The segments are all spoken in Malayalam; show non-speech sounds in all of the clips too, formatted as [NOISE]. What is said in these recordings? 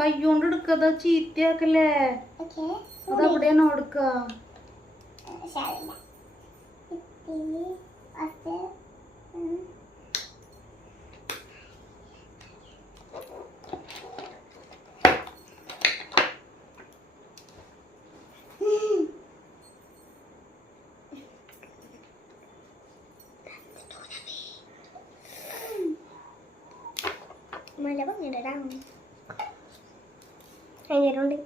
കയ്യോണ്ട് എടുക്കത് ചീത്തയാക്കല്ലേ? ഓക്കെ. എടുക്ക? ശരിയില്ല ഇത്തിരി ഫസ്റ്റ് മല പങ്കിടാം എങ്ങനെയുണ്ട്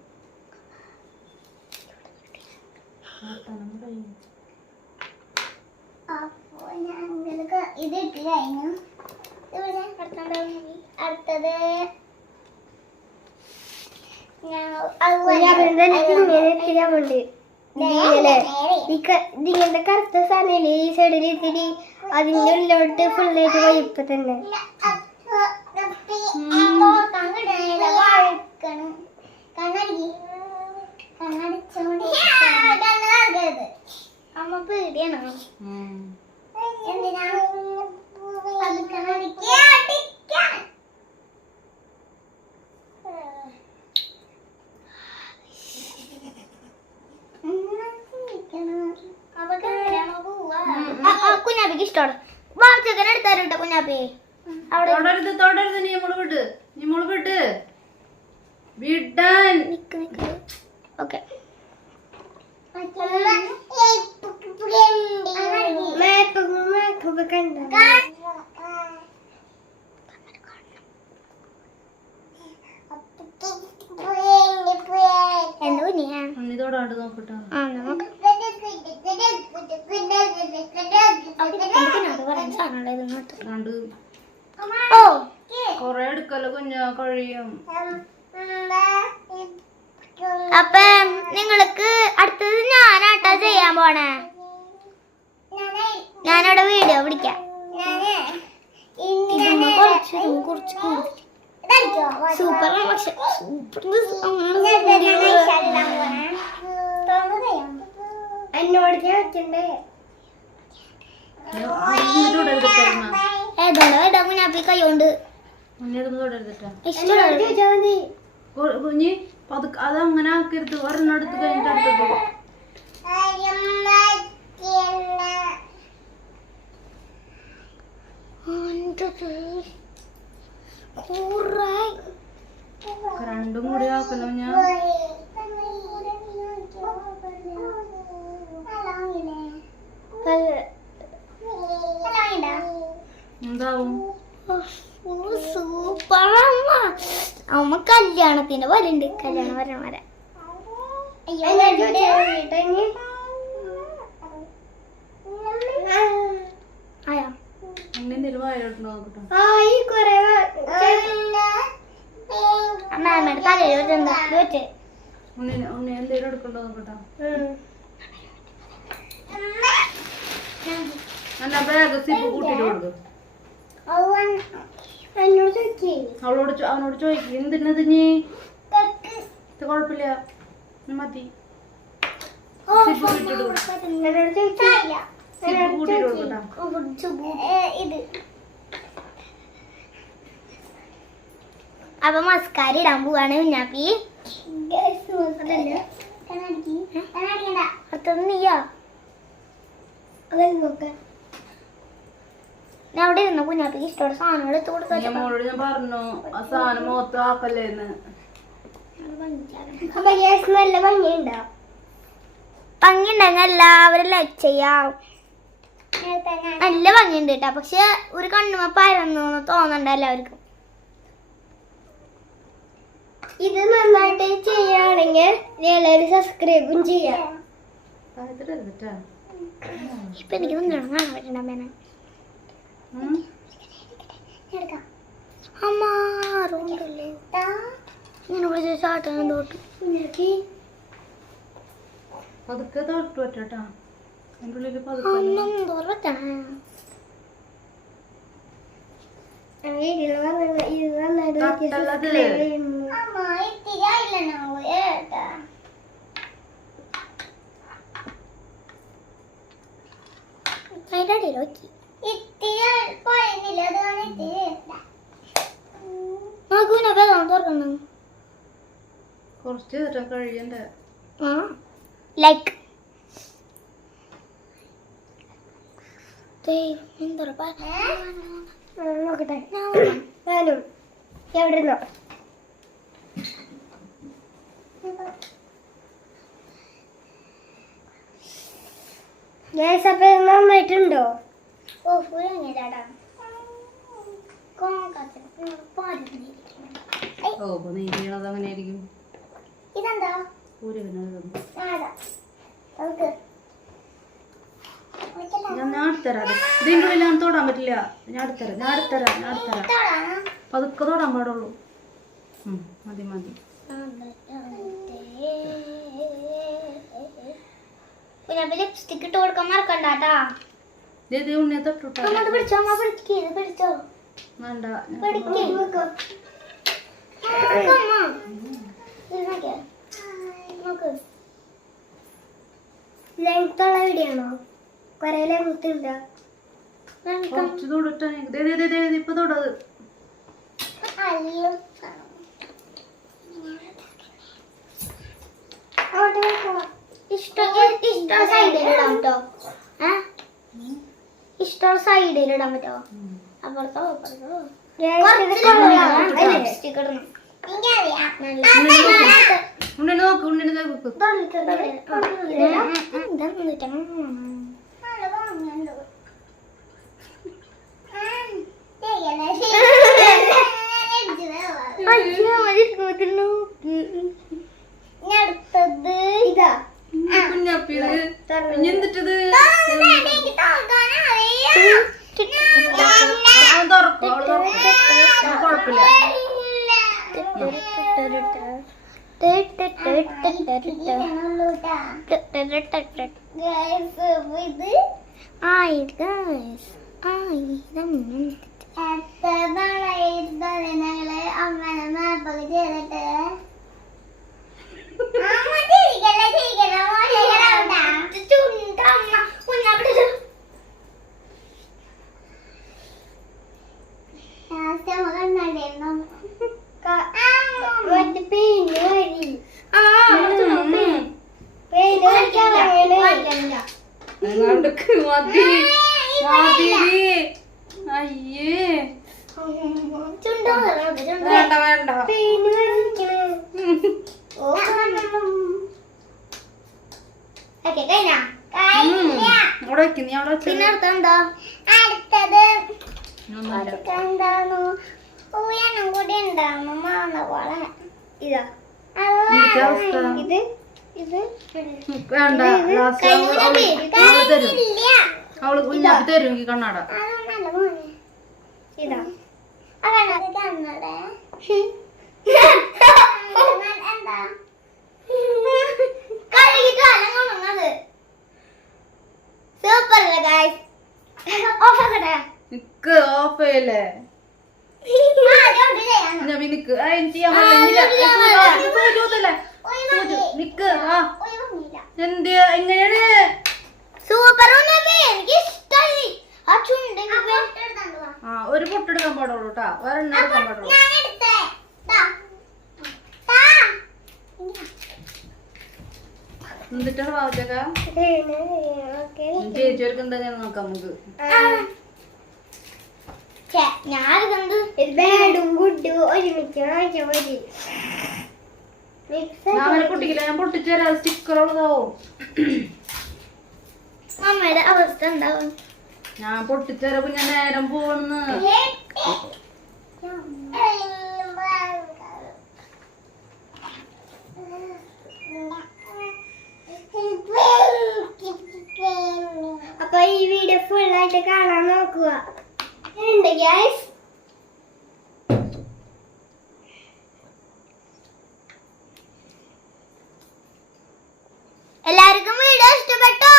വർത്താനം പറയ്. അപ്പൊ ഞങ്ങൾക്ക് ഇത് ഇട്ട് കഴിഞ്ഞു ഇവിടെ അടുത്തത് അടുത്തത് ഇതിങ്ങനത്തെ കറുത്ത സാധനം ഈ സൈഡിൽ ഇത്തിരി അതിന്റെ ഉള്ളിലോട്ട് ഫുള്ളായിട്ട് പോയി ഇപ്പൊ തന്നെ അമ്മ പേടിയാണോ. എന്തിനാ അത് കുഞ്ഞാപ്പിക്ക് ഇഷ്ടമാണ് വാച്ചക്കനെ എടുത്താലും കേട്ടോ കുഞ്ഞാപ്പി അവിടെ തൊടരുത് തൊടരുത് നീ മോൾ വിട്ട് നീ മോൾ വിട്. വിടാൻ. ഓക്കെ മേപ്പൊക്കെ മേപ്പൊക്കെ കണ്ടു എന്താ കുഞ്ഞാ തൊടാണ്ട് നോക്കട്ടോ ആ നമുക്ക് കുഞ്ഞാപ്പി പറയാൻ സാധനമുള്ളത് നോട്ട് രണ്ട് ഓ കൊറേ എടുക്കല്ലോ കുഞ്ഞ കഴിയും അപ്പൊ നിങ്ങൾക്ക് അടുത്തത് ഞാനാട്ടാ ചെയ്യാൻ പോണേ ഞാനവിടെ വീഡിയോ പിടിക്കാം ഇതിന് കുറച്ച് ഇതിന് കുറച്ച് കൂടുതൽ സൂപ്പർ പക്ഷെ സൂപ്പർ എന്നോട് ചോദിക്കണ്ടേ ഉണ്ണി തൊടരുതിട്ടാ ഏതാണോ കൊ- കുഞ്ഞി പതുക്കെ അത് അങ്ങനെ ആക്കരുത്. ഒരെണ്ണം എടുത്ത് കഴിഞ്ഞിട്ട് അടുത്തത് രണ്ടും കൂടി ആക്കല്ലോ ഞാൻ. എന്താവും? സൂപ്പർ അമ്മ അമ്മ കല്യാണത്തിന് വരുന്നുണ്ട് കല്യാണം വരാൻ വരാം ആയാ. ഉണ്ണി എന്തെങ്കിലും വായിലോട്ടുണ്ടോ നോക്കട്ടോ ആയി കൊറേ മാമയുടെ തലയിൽ എന്തെങ്കിലും എടുക്കണ്ടോ നോക്കട്ടോ? നല്ല ബാഗ് സിപ്പ് കൂട്ടിട്ട് കൊടുക്കും. അവളോട് അവനോട് ചോദിക്കും എന്തിന്നത് നീ? ഇത് കുഴപ്പമില്ല മതി. അപ്പൊ മസ്കാര ഇടാൻ പോവാണ് കുഞ്ഞാപ്പി. നീയാ അതെല്ലാം നോക്കാം? ഞാൻ അവിടെ ഇരുന്ന കുഞ്ഞാപ്പിക്ക് ഇഷ്ടമുള്ള സാധനങ്ങൾ എടുത്ത് കൊടുക്കാൻ ഞാൻ പറഞ്ഞു ആ സാധനം മുഖത്ത് ആക്കല്ലേന്ന്. അപ്പൊ ഗ്യാസ് നല്ല ഭംഗിയുണ്ടോ? ഭംഗിയുണ്ടെങ്കിൽ എല്ലാവരും ലൈക്ക് ചെയ്യാം. നല്ല ഭംഗിയുണ്ട് കേട്ടോ. പക്ഷെ ഒരു കണ്ണുമ പരന്നു തോന്നണ്ട എല്ലാവർക്കും. ഇത് നന്നായിട്ട് ചെയ്യുകയാണെങ്കിൽ എല്ലാവരും സബ്സ്ക്രൈബും ചെയ്യാം. ഇപ്പൊ എനിക്ക് നിങ്ങളെ കാണാൻ പറ്റണ്ട മേനെ അമ്മ റൂണ്ടല്ലോ ഇങ്ങനെ വിളിച്ച് ചാട്ടം തോട്ട് പതുക്കെ തൊട്ട് പറ്റാ അതിന്റെ ഉള്ളിൽ പതുക്കെ അതിന്റെ അടിയിൽ നോക്കി കുറച്ച് കഴിയണ്ട? ലൈക്ക് നോക്കട്ടെ. ഞാനും എവിടെ നിന്നോ ഗ്യാസ് അപ്പം നന്നായിട്ടുണ്ടോ? ഓ പാടിയിരിക്കുന്നു ഓ അപ്പൊ അങ്ങനെ ആയിരിക്കും ഇതെന്താ? ആടാ ഞാൻ അടുത്തരാം ഇതിന്റെ ഉള്ളിൽ ഞാൻ തൊടാൻ പറ്റില്ല. ഞാൻ അടുത്തരാം ഇഷ്ടമാണ് പതുക്കെ തൊടാൻ പാടുള്ളൂ. മതി മതി. പിന്നെ ലിപ്സ്റ്റിക് ഇട്ട് കൊടുക്കാൻ മറക്കണ്ടാട്ടാ ദേ, ഉണ്ണിയെ തൊട്ടുട്ടാ വേണ്ട ഞാൻ പിടിക്ക് അമ്മ. ഇത് നോക്കിയേ. നോക്ക്. ലെങ്ത് ഉള്ള വീഡിയോ ആണോ? കൊറേ ലെങ്ത് ഇല്ല കുറച്ച് തൊടിട്ടാ ദേ ദേ ദേ ദേ ദേ, ഇപ്പൊ തൊടത് ഇഷ്ടം ഇഷ്ടം സൈഡിൽ ഇടാം കേട്ടോ. ഇഷ്ടം സൈഡിൽ ഇടാൻ പറ്റുമോ അപ്പുറത്തോ അപ്പുറത്തോ ഞാൻ [LAUGHS] അടുത്തത് ഇതാ. തുറക്കും അത് കുഴപ്പമില്ല ഞങ്ങൾ? അമ്മനെ മാപ്പൊക്കെ ചെയ്തിട്ട് അമ്മ ചിരിക്കല്ലേ ചിരിക്കല്ലേ മോശം ലാസ്റ്റ് അമ്മ കണ്ണാടിയായിരുന്നു അങ്ങാണ്ടൊക്കെ മതി മതി അയ്യേ വേണ്ട വേണ്ട ഉം. അവിടെ വെക്ക് നീ അവിടെ വെച്ച് പിന്നെ അടുത്തുണ്ടോ അടുത്തത് ഒന്നുമില്ല അതൊക്കെ എന്താണോ ഊയനും കൂടി ഉണ്ടാവുന്നു മാന്ന പോലെ ഇതാ എന്തൊക്കെ അവസ്ഥ ഇത് ഇത് വേണ്ട തരും. അവൾ കുഞ്ഞാപ്പി തരും ഈ കണ്ണാട. നിക്ക് ഓഫ് ചെയ്യല്ലേ? നിക്ക്. എനിക്ക് ചെയ്യാൻ പറ്റില്ല നിക്ക് ആ. എന്ത് എങ്ങനെയാണ്? സൂപ്പർ എനിക്ക് ഇഷ്ടമായി ആ ചുണ്ടെങ്കിൽ ആ ഒരു പൊട്ടെടുക്കാൻ പാടുള്ളൂ കേട്ടാ വേറെ എണ്ണ എടുക്കാൻ പാടുള്ളൂ. എന്നിട്ടാണ് പാവച്ചക്ക ഓക്കെ ചേച്ചിയവർക്ക് എന്തെങ്കിലും നോക്കാം നമുക്ക്. ഞാൻ കണ്ടു ഒരുമിച്ച് അങ്ങനെ പൊട്ടിക്കില്ല ഞാൻ പൊട്ടിച്ചേരാ സ്റ്റിക്കറുള്ളതാവും അമ്മയുടെ അവസ്ഥ എന്താവും? ഞാൻ കുഞ്ഞ നേരം പോണെന്ന് അപ്പൊ ഈ വീഡിയോ ഫുൾ ആയിട്ട് കാണാൻ നോക്കുക. ഉണ്ട് ഗ്യാസ് എല്ലാവർക്കും വീഡിയോ ഇഷ്ടപ്പെട്ടോ?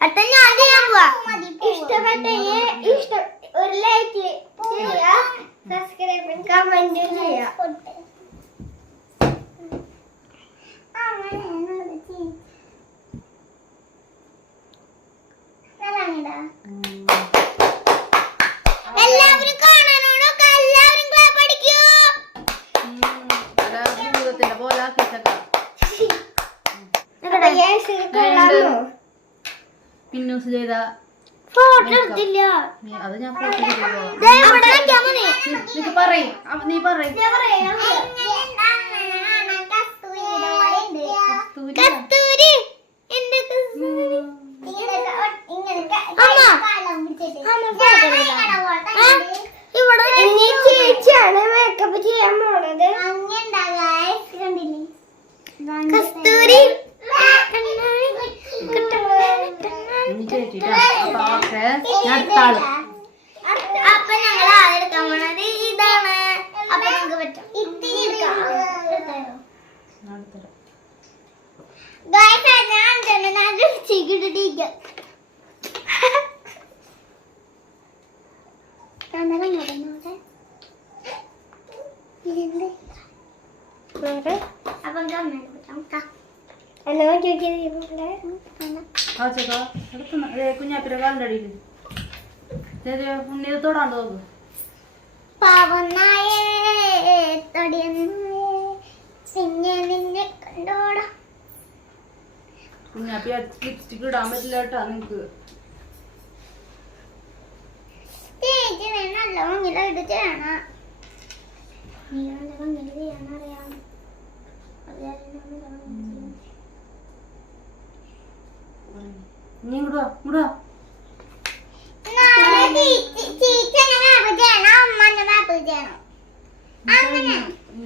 അടുത്ത ഞാൻ ചെയ്യാൻ പോവാ. ഇഷ്ടപ്പെട്ടെങ്കിൽ ഇഷ്ട ഒരു ലൈക്ക് ചെയ്യുക സബ്സ്ക്രൈബും കമന്റ് ചെയ്യുക എല്ലാവരും കാണാനോടൊക്കെ എല്ലാവരും ക്ലാപ്പ് അടിക്കൂ ജീവിതത്തിന്റെ പോലെ ആക്കിച്ചക്ക അപ്പൊ ഗ്യാസ് കൊള്ളാമോ പിന്നൂസ് ചെയ്ത അത് ഞാൻ പറയും. നീ പറയും. കസ്തൂരി എന്റെ കസ്തൂരി അമ്മ. അമ്മ ഫോട്ടോ എടുക്കാം. ആ, ഇവിടെ ഇനി ചേച്ചിയാണ് മേക്കപ്പ് ചെയ്യാൻ പോണത് കസ്തൂരി നീ ചേച്ചിട്ടാ അപ്പൊ ഓക്കെ ഞാൻ താളും അപ്പൊ ഞങ്ങൾ ആരെടുക്കാൻ പോണത് ഇതാണ് അപ്പൊ നമുക്ക് പറ്റും ഇത്തിരി എടുക്കാം. ഞാൻ തരാം Guys, ഞാൻ തന്നെ ഞാൻ ചികിട്ടിരിക്ക അപ്പൊ ഗവൺമെന്റ് പറ്റാം ഹലോ ചോദിക്കുന്നത് ആ ചേക്കാ എടുക്കുന്ന അതേ കുഞ്ഞാപ്പിന്റെ കാലിന്റെ അടിയിൽ ചേച്ചി ഉണ്ണി തൊടാണ്ട് നോക്ക് പാവുന്നായേ തൊടിയെന്നേ പിന്നെ നിന്നെ കണ്ടോടാ കുഞ്ഞാപ്പി ലിപ്സ്റ്റിക് ഇടാൻ പറ്റില്ല കേട്ടാ നിങ്ങക്ക്. നല്ല നീ നല്ല ഭംഗിയിൽ ഇങ്ങോട്ട്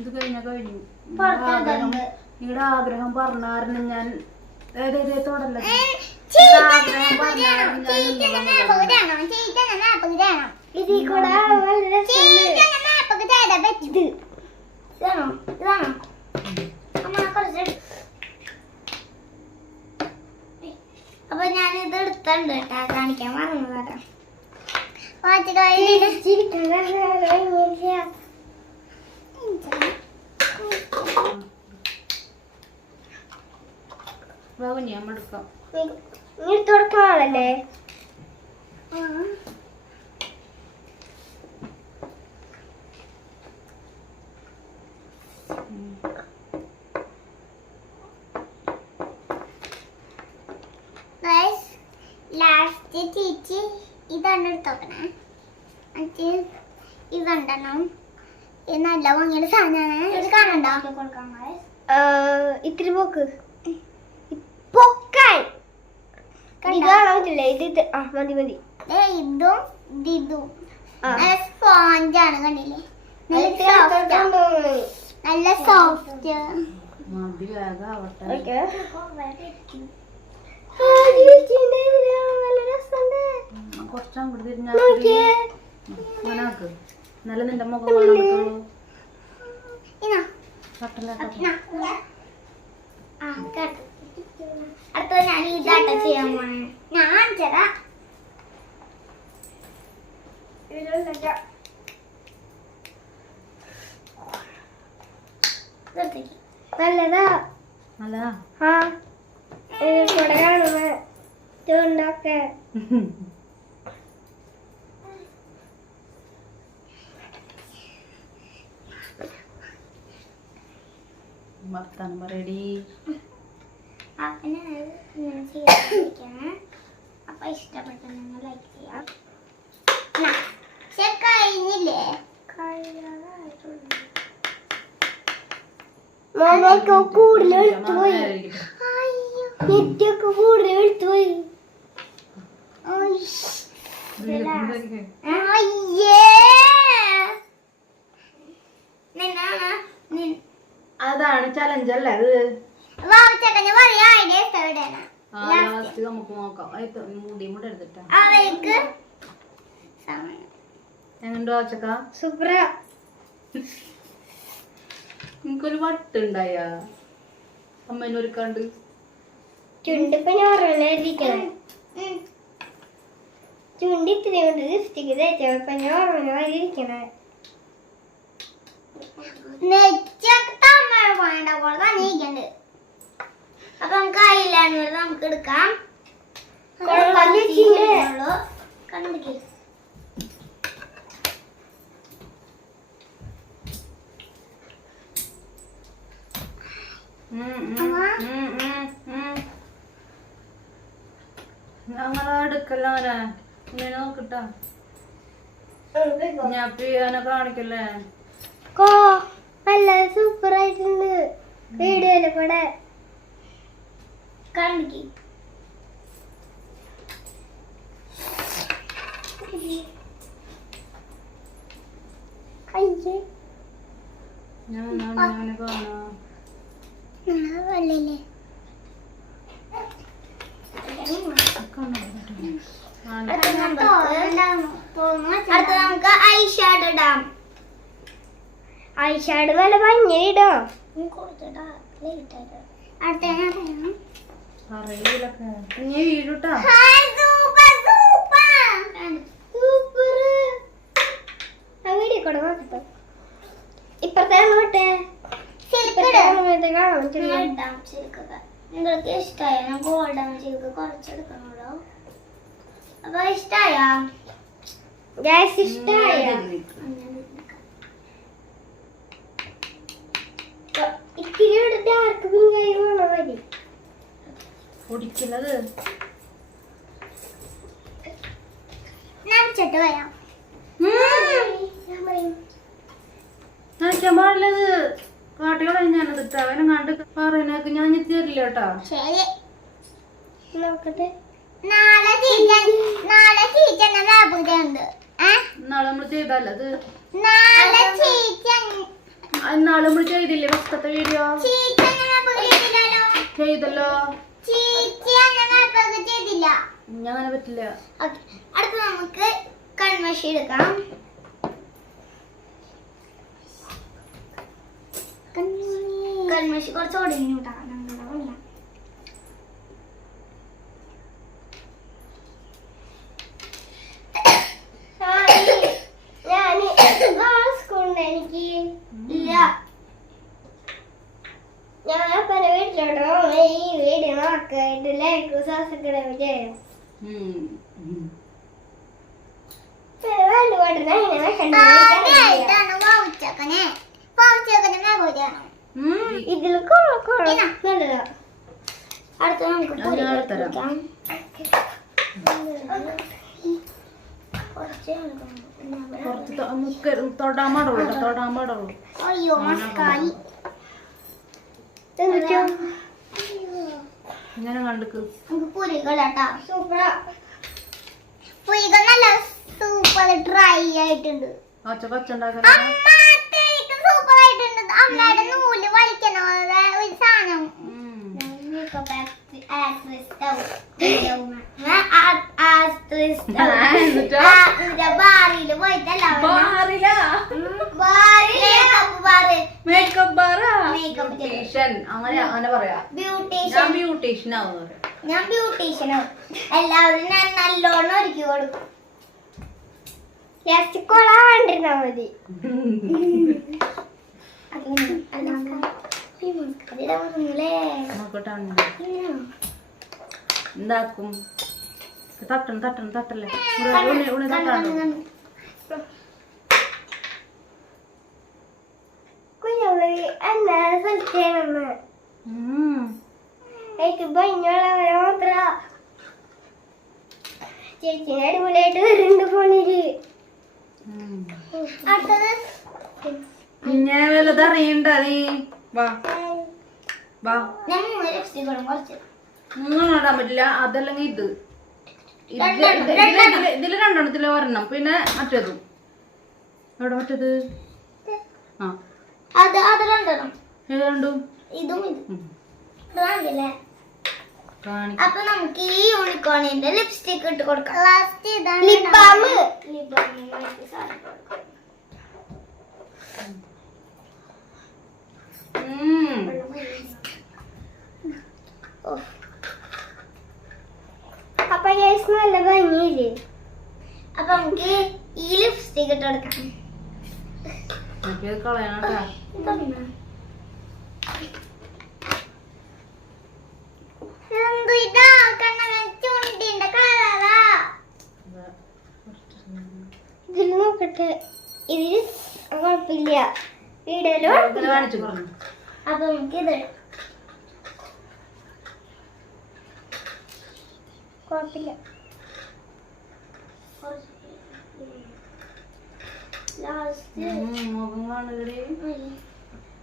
ഇത് കഴിഞ്ഞ കഴിഞ്ഞു. നിങ്ങളുടെ ആഗ്രഹം പറഞ്ഞായിരുന്നു ഞാൻ. തൊടല്ല അപ്പൊ ഞാൻ ഇത് എടുത്തുണ്ട് കേട്ടാ കാണിക്കാൻ മറന്നു തരാം അമ്മ എടുക്കാം നീ ലാസ്റ്റ് ചേച്ചി ഇതാണ് എടുത്തോക്കണേ എന്നിട്ട് ഇതുണ്ടെണ്ണം ഇത് നല്ല ഭംഗിയുടെ സാധനമാണ്. ഇത് കാണണ്ടോ ഇത്തിരി പോക്ക്. കണ്ടോ? ഇത് ഇത് ആ മതി മതി. ദേ ഇതും ഇത് ഇതും. സ്പോഞ്ച് ആണ് കണ്ടില്ലേ? നല്ല സോഫ്റ്റ്. നല്ല നല്ല രസമുണ്ട്. തിരിഞ്ഞാക്ക് നല്ല നിന്റെ മുഖം കട്ടലാട്ടോ ഇന്നാ. ആ കേട്ടോ. അടുത്തത് ഞാൻ ഇതാട്ട ചെയ്യാൻ പോണേ. ഞാൻ. നിർത്തിക്ക് നല്ലതാ. നല്ലതാ. ആ. ഇതിൽ കൂടെ കാണുമ്പോ ചൂണ്ടൊക്കെ വർത്താനം പറയടി. അപ്പൊ ഞാൻ ഇങ്ങനെ ചെയ്തിരിക്കുകയാണ് അപ്പൊ ഇഷ്ടപ്പെട്ടെങ്കിൽ ലൈക്ക് ചെയ്യാം. പക്ഷെ കഴിഞ്ഞില്ലേ? മോനൊക്കെ കൂടുതൽ എടുത്തു പോയി. നെറ്റൊക്കെ കൂടുതൽ എടുത്തു പോയി. അതാണ് ചലഞ്ച് അല്ലേ അത്? നമുക്ക് നോക്കാം. മുടി എടുത്തിട്ടാ. എങ്ങനെയുണ്ടോ വട്ടുണ്ടായ അമ്മേനെ ഒരുക്കാണ്ട്. ചുണ്ടിപ്പോ ഓർമ്മയിലിരിക്കണം ഉം. ചുണ്ടി ഇത്തിരി കൊണ്ട് ലിപ്സ്റ്റിക്ക് ഞാൻ ഓർമ്മയിലിരിക്കണേ പോലെ തന്നെ ഇരിക്കണ്ട്. അപ്പൊ നമുക്ക് ഐലൈനർ നമുക്ക് എടുക്കാം. ഞങ്ങളെ എടുക്കല്ല ഇങ്ങനെ നോക്കട്ടാ. ഞാൻ പിയാനെ കാണിക്കല്ലേ? സൂപ്പർ ആയിട്ടുണ്ട്. വീഡിയോയിൽ കൂടെ. കണ്ടിരിക്കും അയ്യേ ഞാൻ അങ്ങനെ കാണാം വല്ലേ അടുത്ത നമുക്ക് ഐഷാഡ് ഷാഡ് ഇടാം. ഐഷാഡ് വല്ല മഞ്ഞ ഇടാം അടുത്ത കൂടെ നോക്കട്ടെ. ഇപ്പഴത്തെ അങ്ങോട്ടെ നിങ്ങൾക്ക് ഇഷ്ടമായ ഞാൻ ഗോൾഡൻ സിൽക്ക് കുറച്ചെടുക്കണല്ലോ അപ്പൊ ഇഷ്ടായ? ഗ്യാസ് ഇഷ്ടായ? ഇത്തിരി ഡാർക്ക് പിങ്ക് ആയി വേണം മതി പൊടിക്കുന്നത്? ഞാൻ പറയും. നനയ്ക്കാൻ പാടില്ലത് കാട്ടികളെ ഞാനത് ഇട്ടാ. അവനെ കണ്ട് പറയുന്നേക്ക് ഞാൻ തരില്ല കേട്ടാ. നോക്കട്ടെ. നാളെ നാളെ നമ്മൾ ചെയ്തല്ലത് നാളെ നമ്മൾ ചെയ്തില്ലേ ഫസ്റ്റത്തെ വീഡിയോ? ചെയ്തല്ലോ. അങ്ങനെ പറ്റില്ല. അടുത്ത നമുക്ക് കൺമഷി എടുക്കാം കൺമഷി കുറച്ച് ഒടിഞ്ഞു ഞങ്ങളുടെ കൊല്ല ഞാൻ സ്കൂളുണ്ട് എനിക്ക് ഇല്ല ഞാൻ പല വീട്ടിലോട്ടോ ഈ വീട് നോക്കായിട്ട് ലൈക്ക് ശ്വാസക്കിട വിജയം ഉം. ഉം. വേണ്ട പാട്ടിന് അങ്ങനെ വെക്കണ്ട ആദ്യമായിട്ടാണ് പൗച്ചക്കനെ പൗച്ചക്കനെ മെഗോജാണ് ഉം. ഇതിൽ കൊള്ളു കൊള്ളു നല്ലതാ അടുത്ത നമുക്ക് ഞാൻ പൊരി നാളെ തരാം. എടുക്കാം. കുറച്ച് എടുക്കണം. പിന്നെ അവിടെ- കുറച്ച് തൊ- മുക്ക തൊടാൻ പാടുള്ളൂ തൊടാൻ പാടുള്ളൂ അയ്യോ മസ്കായി ഇങ്ങനെ കണ്ടു പുരികളാട്ടാ. സൂപ്പറാ. പുരികൾ നല്ല സൂപ്പർ ഡ്രൈ ആയിട്ടുണ്ട്. സൂപ്പർ ആയിട്ടുണ്ട്. അമ്മയുടെ നൂൽ വലിക്കണ ഒരു സാധനം. ബാറിയിൽ പോയിട്ടല്ല മേക്കപ്പ് ബാറ് മേക്കപ്പ് ബാറാ ബ്യൂട്ടീഷ്യൻ അങ്ങനെ അങ്ങനെ പറയാ. ഞാൻ ബ്യൂട്ടീഷ്യൻ ബ്യൂട്ടീഷ്യൻ ആവുന്ന ഞാൻ ബ്യൂട്ടീഷ്യനാണ് എല്ലാവരും ഞാൻ നല്ലോണം ഒരുക്കി കൊടുക്കും. ലാസ്റ്റ് കൊളാണ്ടിരുന്നാ മതി. [LAUGHS] [LAUGHS] എന്താക്കും? തട്ടണം തട്ടണം തട്ടല്ലേ? ഉള്ളി തട്ടാണോ ചേച്ചിനെ അടിപൊളിയായിട്ട് വരുന്നുണ്ട് ഫോണിൽ. അടുത്തത്. ഇങ്ങനെ വല്ലത് അറിയണ്ട നീ? വാ. വാ. മൂന്നെണ്ണം ഇടാൻ പറ്റില്ല. അതല്ലെങ്കിൽ ഇത്. ഇതിൽ രണ്ടെണ്ണം, ഇത് ഇതിൽ ഇതിൽ ഇതിൽ രണ്ടെണ്ണത്തിൽ ഒരെണ്ണം. പിന്നെ മറ്റേതും. എവിടെ മറ്റേത്? ആ. ഏത് രണ്ടും? ഇതും അപ്പൊ നമുക്ക് ഈ യൂണിക്കോണിന്റെ ലിപ്സ്റ്റിക് ഇട്ട് കൊടുക്കാം. ലാസ്റ്റ് ഇതാണ് Lip balm. ലിപ് ബാം കൊടുക്കാം. അപ്പൊ നല്ല ഭംഗിയില്ലേ? അപ്പൊ നമുക്ക് ഈ ലിപ്സ്റ്റിക് ഇട്ട് കൊടുക്കാം. ഇതിൽ നോക്കട്ടെ. ഇതിൽ കുഴപ്പമില്ല. വീഡിയോയിലോ അപ്പൊ നമുക്ക് ഇത് കുഴപ്പമില്ല.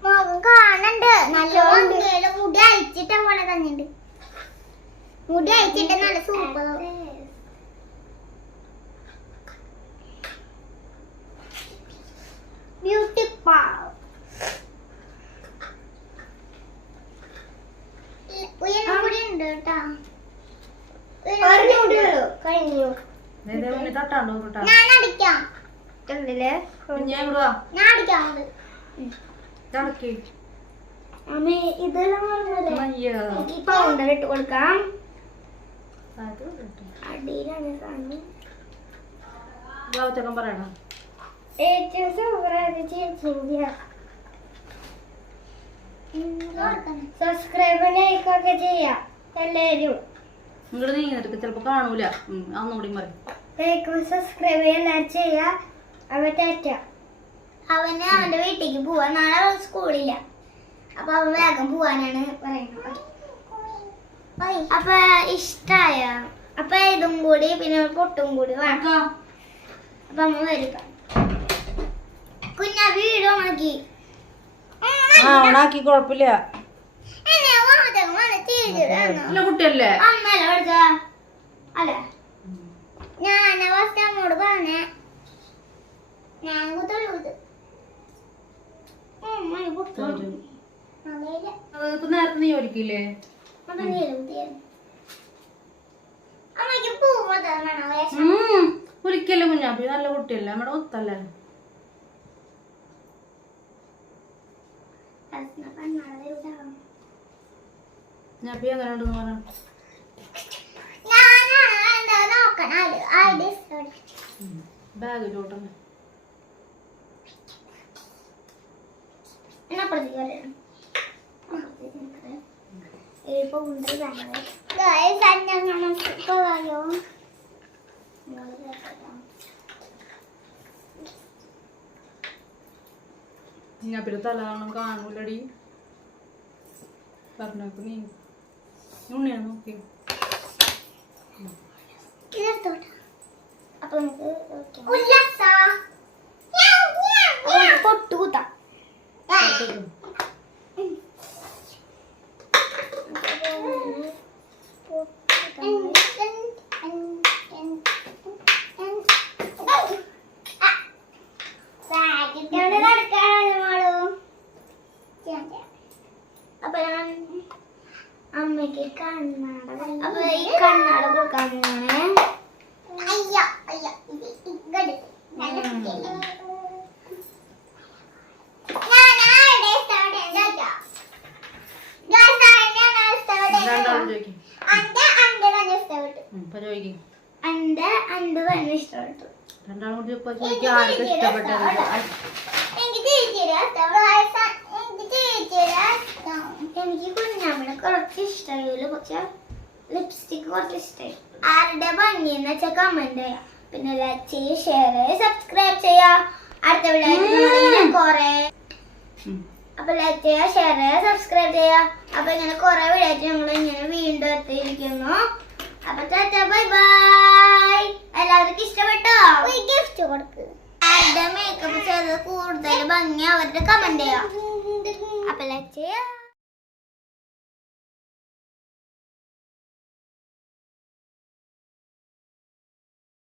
മുഖം കാണണ്ട് മുടി അയച്ചിട്ട പോലെ തന്നെ മുടി അയച്ചിട്ട് നല്ല സൂപ്പർ ബ്യൂട്ടി പാവ് ഉയരം കൂടി ഉണ്ട് കേട്ടാ ഒരെണ്ണം കൂടി ഉള്ളൂ കഴിഞ്ഞു ഇതേ മുന്നേ തട്ടാണ്ടോ കേട്ടാ ഞാൻ അടിക്കാം ഞാൻ ചടക്കി ഇതെല്ലാം പൗണ്ടർ ഇട്ട് കൊടുക്കാം. അടിയിലാണ് പറയണം. ഏറ്റവും ചേച്ചിന്റെ സബ്സ്ക്രൈബ് ലൈക്കൊക്കെ ചെയ്യാം. എല്ലാവരും. ഇങ്ങോട്ട് നീങ്ങിട്ട് ചിലപ്പോ കാണൂല. അന്നുകൂടി പറയും. ലൈക്കും സബ്സ്ക്രൈബ് എല്ലാവരും ചെയ്യാം. അവന് അവന്റെ വീട്ടിലേക്ക് പോവാ നാളെ സ്കൂളില്ല. അപ്പൊ അവൻ വേഗം പോവാനാണ് പറയുന്നത്. അപ്പൊ ഇഷ്ടായ അപ്പൊ ഇതും കൂടി പിന്നെ പൊട്ടും കൂടി വേണം. അപ്പൊ അമ്മ വരിക കുഞ്ഞാ വീട് ഉണക്കി. ഉണാക്കി കുഴപ്പമില്ല നല്ല കുട്ടിയല്ലേ? പഠിച്ച അല്ല ഞാൻ അവസ്ഥ അമ്മോട് പറഞ്ഞേ ഞാൻ കുത്തുള്ളൂ ഇത് ഉം, മണി പൊട്ടും. അതേലെ. ഇപ്പൊ നേരത്തെ നീ ഒരിക്കലും കുഞ്ഞാപ്പി നല്ല കുട്ടിയല്ലേ നമ്മുടെ ഒത്തല്ലേ ഞാനാണ് എന്താ നോക്കണം ഐഡി ബാഗ് ചോട്ടന്നെ എന്നപ്പുറത്തേക്ക് വരണം ഇപ്പൊ ഉണ്ട് ഗായ്സ് അഞ്ഞങ്ങനെ പോവായോ കുഞ്ഞാപ്പിയുടെ തല കാണാൻ കാണൂലടി. പറഞ്ഞപ്പോ നീ. ഉണ്ണിയാണ് നോക്കി അപ്പൊ നമുക്ക് ഉല്ലാസ. പൊട്ടു കൂത്താം എവിടെ നടക്കാണോ അപ്പൊ ഞാൻ അമ്മയ്ക്ക് കണ്ണാട അപ്പൊ ഈ കണ്ണാട കൊടുക്കാൻ പോവാണേ അയ്യ അയ്യ ഇത് ഇങ്ങട് നല്ല കുട്ടിയല്ലേ. ഞാനാടെ start ചെയ്തേക്കാം. Guys, ആരെയാണ് start ചെയ്തത്? രണ്ടാളും ചോദിക്കും അന്റെ അന്റെ തന്നെ ഇഷ്ടപ്പെട്ടു ഇപ്പൊ ചോദിക്കും അന്റെ അന്റെ തന്നെ ഇഷ്ടപ്പെട്ടു. രണ്ടാളും കൂടി ഇപ്പൊ ചോദിക്കും ആർക്കും ഇഷ്ടപ്പെട്ടത്? എനിക്ക് കുറച്ച് ഇഷ്ടമായില്ല പക്ഷെ ലിപ്സ്റ്റിക് കുറച്ച് ഇഷ്ടമായി ആരുടെ ഭംഗി എന്ന് വെച്ചാൽ കമന്റ് ചെയ്യാം. പിന്നെ ലൈക്ക് ചെയ്യുക ഷെയർ ചെയ്യുക സബ്സ്ക്രൈബ് ചെയ്യുക അടുത്ത വീഡിയോ കൊറേ. അപ്പൊ ലൈക്ക് ചെയ്യുക ഷെയർ ചെയ്യുക സബ്സ്ക്രൈബ് ചെയ്യുക അപ്പൊ ഇങ്ങനെ കുറെ വീഡിയോ ഞങ്ങൾ ഇങ്ങനെ വീണ്ടും എത്തിയിരിക്കുന്നു. അപ്പൊ ബൈ ബൈ. എല്ലാവർക്കും ഇഷ്ടപ്പെട്ടോ? ഗിഫ്റ്റ് കൊടുക്ക്. ആരുടെ മേക്കപ്പ് ചെയ്തത് കൂടുതൽ ഭംഗി അവരുടെ കമന്റ് ചെയ്യാം. അപ്പൊ ലൈക്ക് ചെയ്യുക